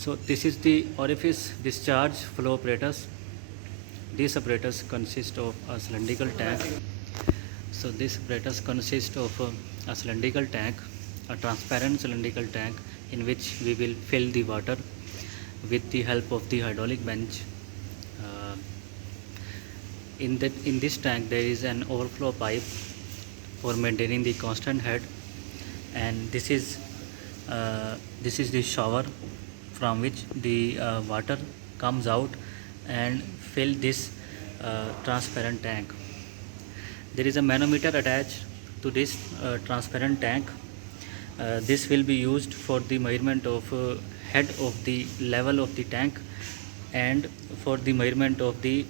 So this is the orifice discharge flow apparatus. This apparatus consists of a cylindrical tank. So this apparatus consists of a cylindrical tank, a transparent cylindrical tank in which we will fill the water with the help of the hydraulic bench. Uh, in this tank there is an overflow pipe for maintaining the constant head, and this is the shower from which the water comes out and fill this transparent tank. There is a manometer attached to this transparent tank. This will be used for the measurement of head of the level of the tank and for the measurement of the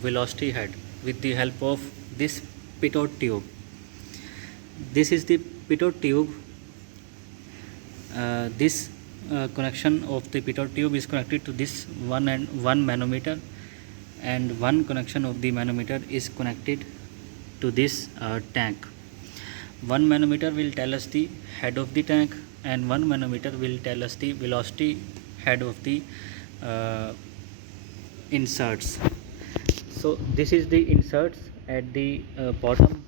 velocity head with the help of this pitot tube. This is the pitot tube. This connection of the pitot tube is connected to this one manometer, and one connection of the manometer is connected to this tank. One manometer will tell us the head of the tank, and one manometer will tell us the velocity head of the inserts. So this is the inserts at the bottom.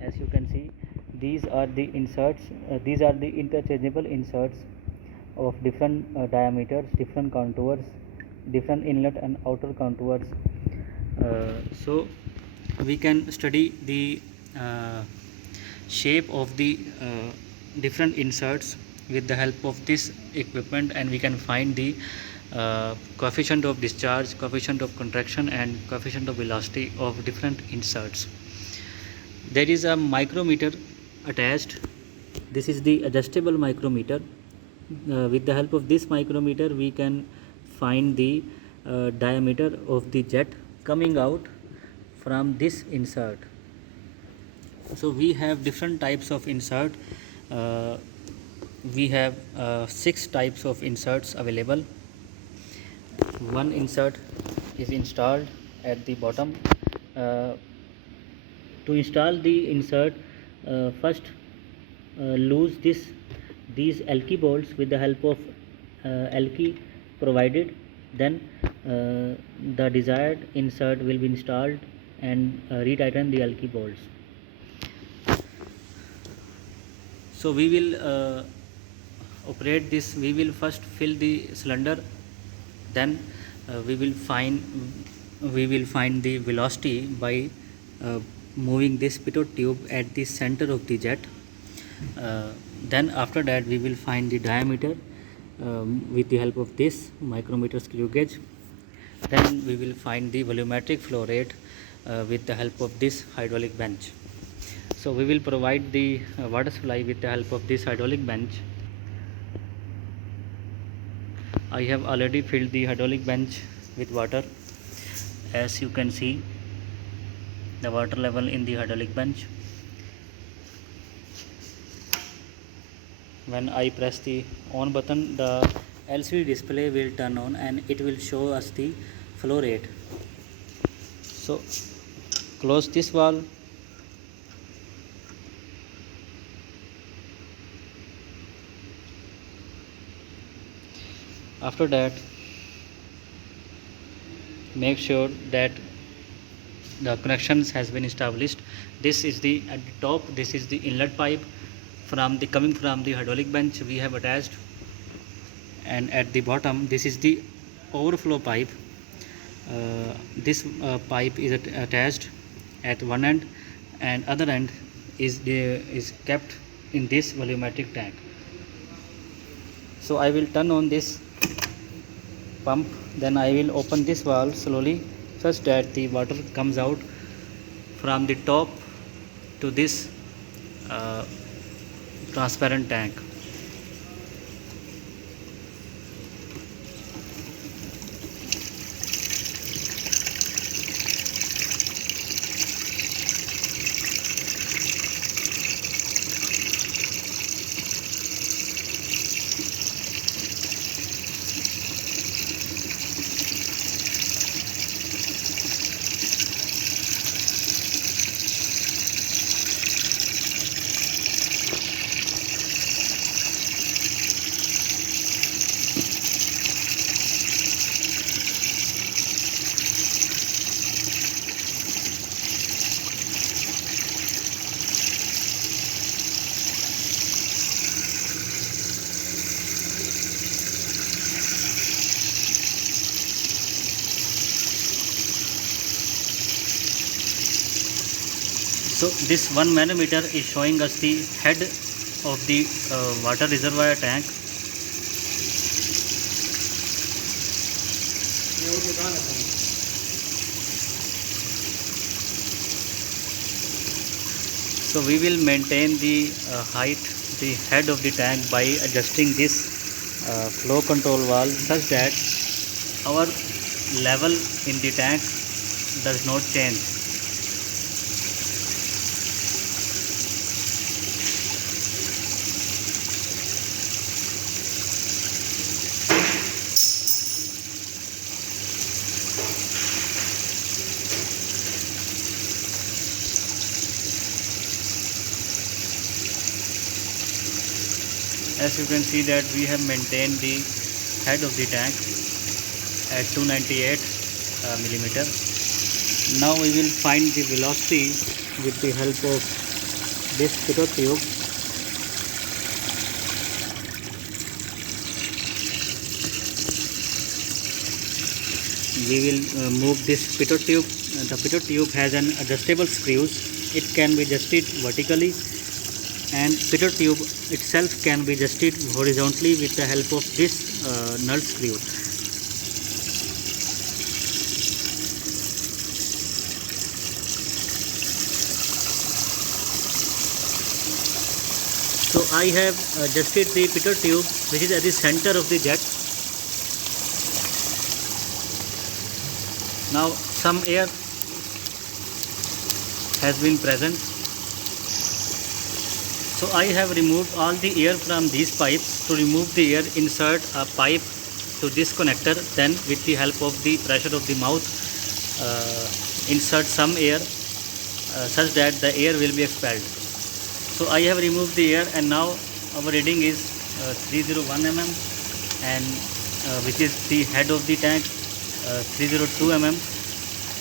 As you can see, these are the inserts. These are the interchangeable inserts of different diameters, different contours, different inlet and outer contours. So we can study the shape of the different inserts with the help of this equipment, and we can find the coefficient of discharge, coefficient of contraction, and coefficient of velocity of different inserts. There is a micrometer attached. This is the adjustable micrometer. With the help of this micrometer we can find the diameter of the jet coming out from this insert. So we have different types of insert. We have 6 types of inserts available. One insert is installed at the bottom. To install the insert, first loose these alky bolts with the help of alky provided. Then the desired insert will be installed and retighten the alky bolts. So we will operate this. We will first fill the cylinder, then we will find the velocity by moving this pitot tube at the center of the jet. Then after that we will find the diameter with the help of this micrometer screw gauge. Then we will find the volumetric flow rate with the help of this hydraulic bench. So we will provide the water supply with the help of this hydraulic bench. I have already filled the hydraulic bench with water. As you can see, the water level in the hydraulic bench. When I press the on button, the LCD display will turn on and it will show us the flow rate. So close this valve. After that, make sure that the connections has been established. This is the at the top. This is the inlet pipe coming from the hydraulic bench we have attached, and at the bottom this is the overflow pipe. This pipe is attached at one end, and other end is kept in this volumetric tank. So I will turn on this pump, then I will open this valve slowly such that the water comes out from the top to this transparent tank. So this one manometer is showing us the head of the water reservoir tank. So we will maintain the height, the head of the tank by adjusting this flow control valve such that our level in the tank does not change. As you can see that we have maintained the head of the tank at 298 millimeter. Now we will find the velocity with the help of this pitot tube. We will move this pitot tube. The pitot tube has an adjustable screws. It can be adjusted vertically, and pitot tube itself can be adjusted horizontally with the help of this null screw. So I have adjusted the pitot tube, which is at the center of the jet. Now some air has been present. So I have removed all the air from these pipes. To remove the air, insert a pipe to this connector, then with the help of the pressure of the mouth insert some air such that the air will be expelled. So I have removed the air, and now our reading is 301 mm, and which is the head of the tank, 302 mm,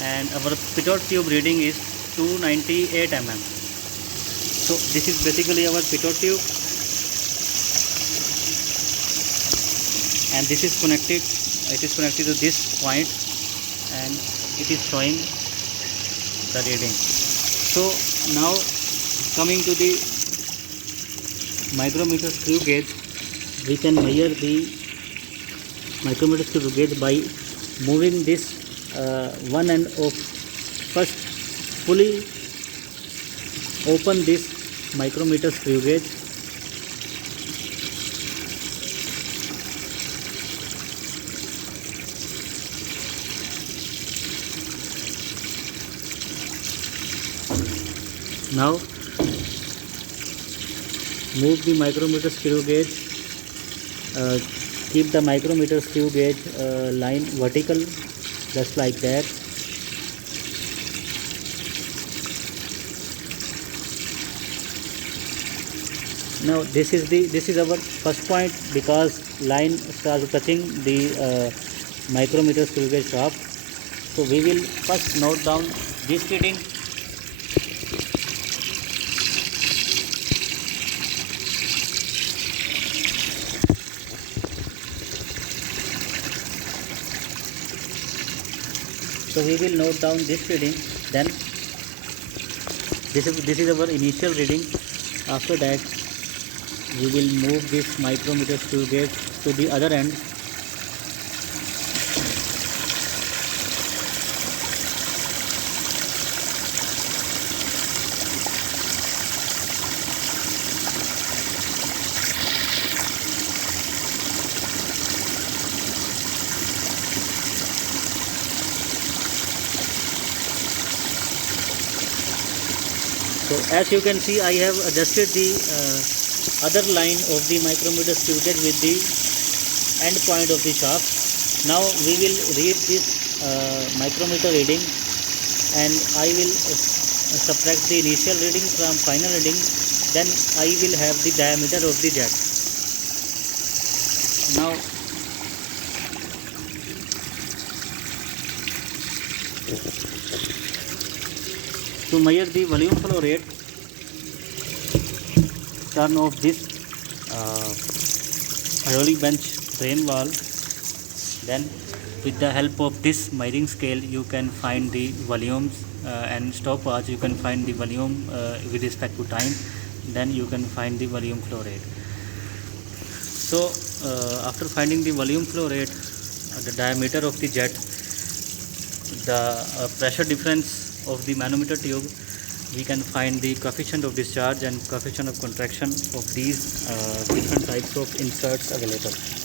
and our pitot tube reading is 298 mm. So this is basically our pitot tube, and this is connected. It is connected to this point, and it is showing the reading. So now coming to the micrometer screw gauge, we can measure the micrometer screw gauge by moving this one end of first. Fully open this micrometer screw gauge. Now move the micrometer screw gauge. Keep the micrometer screw gauge line vertical, just like that. Now this is our first point, because line starts touching the micrometer screw gauge shaft. So we will first note down this reading. So we will note down this reading. Then this is our initial reading. After that, we will move this micrometer screw gauge to the other end. So as you can see, I have adjusted the other line of the micrometer screw gauge with the end point of the shaft. Now we will read this micrometer reading, and I will subtract the initial reading from final reading. Then I will have the diameter of the jet. Now to measure the volume flow rate, turn off this hydraulic bench drain valve. Then with the help of this measuring scale you can find the volumes, and stopwatch you can find the volume with respect to time. Then you can find the volume flow rate. So after finding the volume flow rate, the diameter of the jet, the pressure difference of the manometer tube, we can find the coefficient of discharge and coefficient of contraction of these different types of inserts available.